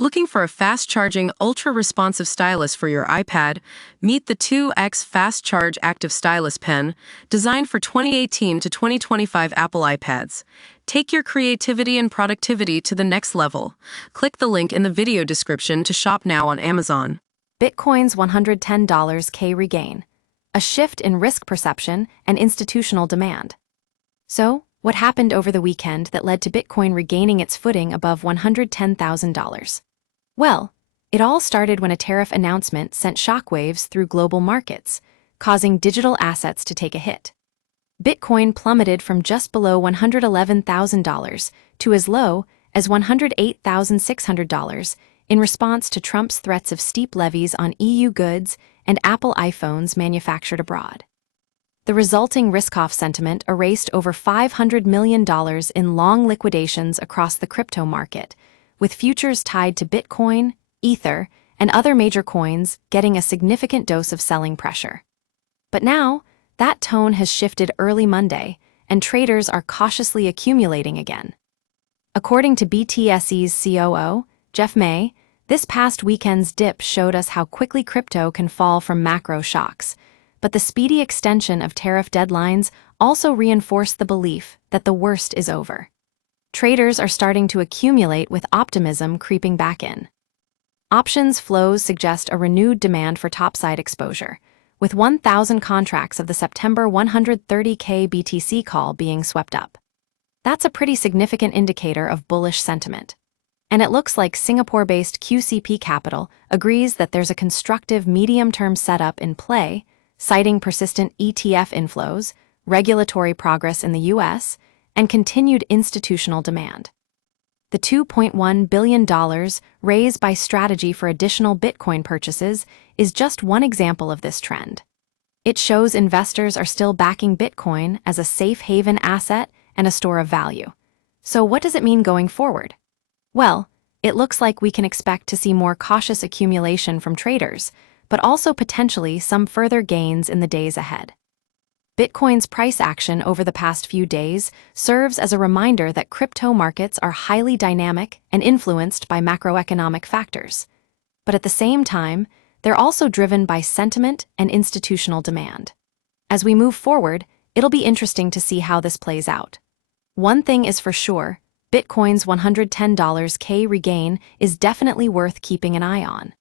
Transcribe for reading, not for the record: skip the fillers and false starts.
Looking for a fast-charging, ultra-responsive stylus for your iPad? Meet the 2X Fast Charge Active Stylus Pen, designed for 2018 to 2025 Apple iPads. Take your creativity and productivity to the next level. Click the link in the video description to shop now on Amazon. Bitcoin's $110K regain, a shift in risk perception and institutional demand. So, what happened over the weekend that led to Bitcoin regaining its footing above $110,000? Well, it all started when a tariff announcement sent shockwaves through global markets, causing digital assets to take a hit. Bitcoin plummeted from just below $111,000 to as low as $108,600 in response to Trump's threats of steep levies on EU goods and Apple iPhones manufactured abroad. The resulting risk-off sentiment erased over $500 million in long liquidations across the crypto market, with futures tied to Bitcoin, Ether, and other major coins getting a significant dose of selling pressure. But now, that tone has shifted early Monday, and traders are cautiously accumulating again. According to BTSE's COO, Jeff May, this past weekend's dip showed us how quickly crypto can fall from macro shocks, but the speedy extension of tariff deadlines also reinforced the belief that the worst is over. Traders are starting to accumulate with optimism creeping back in. Options flows suggest a renewed demand for topside exposure, with 1,000 contracts of the September 130K BTC call being swept up. That's a pretty significant indicator of bullish sentiment. And it looks like Singapore-based QCP Capital agrees that there's a constructive medium-term setup in play, citing persistent ETF inflows, regulatory progress in the U.S., and continued institutional demand. The $2.1 billion raised by Strategy for additional Bitcoin purchases is just one example of this trend. It shows investors are still backing Bitcoin as a safe haven asset and a store of value. So what does it mean going forward? Well, it looks like we can expect to see more cautious accumulation from traders, but also potentially some further gains in the days ahead. Bitcoin's price action over the past few days serves as a reminder that crypto markets are highly dynamic and influenced by macroeconomic factors. But at the same time, they're also driven by sentiment and institutional demand. As we move forward, it'll be interesting to see how this plays out. One thing is for sure, Bitcoin's $110K regain is definitely worth keeping an eye on.